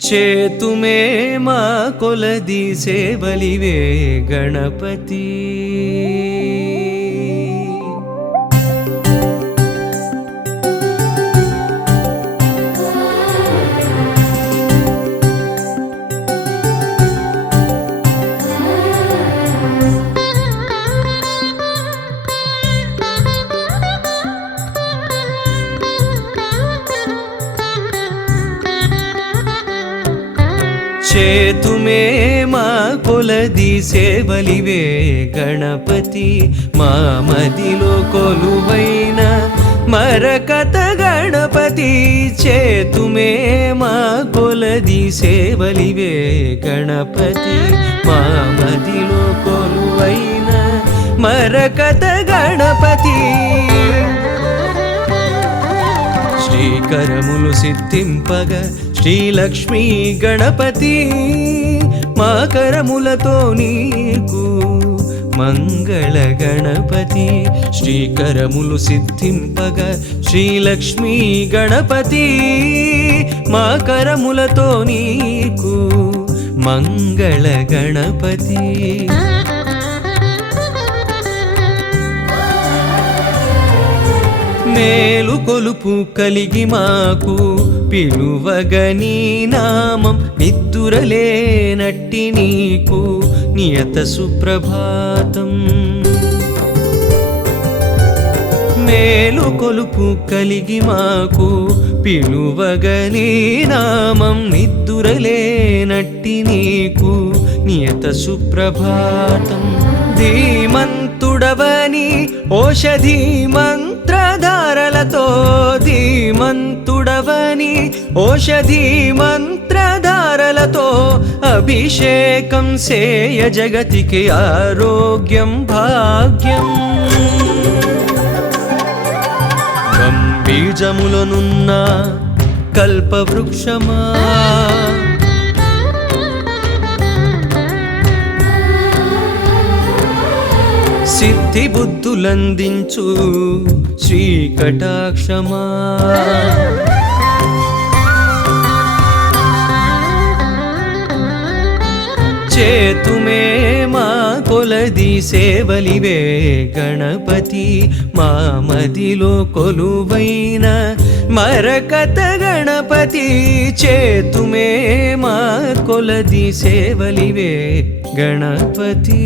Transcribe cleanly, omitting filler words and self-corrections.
చేతుమే మా కొలది సేవలివే గణపతి. చేతుమే మా కొలది సేవలివే గణపతి. మా మదిలో కొలువైన మరకత గణపతి. చేతుమే మా కొలది సేవలివే గణపతి. మా మదిలో కొలువైన మరకత గణపతి. శ్రీకరములు సిద్ధింపగ శ్రీలక్ష్మీ గణపతి. మా కరములతో నీకు మంగళ గణపతి. శ్రీకరములు సిద్ధింపగ శ్రీలక్ష్మీ గణపతి. మా కరములతో నీకు మంగళ గణపతి. మేలు కొలుపు కలిగి మాకు పిలువగని నామం. నిద్దురలేనట్టి నీకు నియత సుప్రభాతం. మేలు కొలుపు కలిగి మాకు పిలువగని నామం. నిద్దురలేనట్టి నీకు నియత సుప్రభాతం. ధీమంతుడవని ఓషధి మంత్రధారలతో. ధీమంతుడవని ఓషధి మంత్రధారలతో. అభిషేకం సేయ జగతికి ఆరోగ్యం భాగ్యం. బీజములనున్న కల్పవృక్షమా. సిద్ధి బుద్ధులందించు శ్రీకటాక్షమా. చేతుమే మా కొలది సేవలివే గణపతి. మా మదిలో కొలువైన మరకత గణపతి. చేతుమే మా కొలది సేవలివే గణపతి.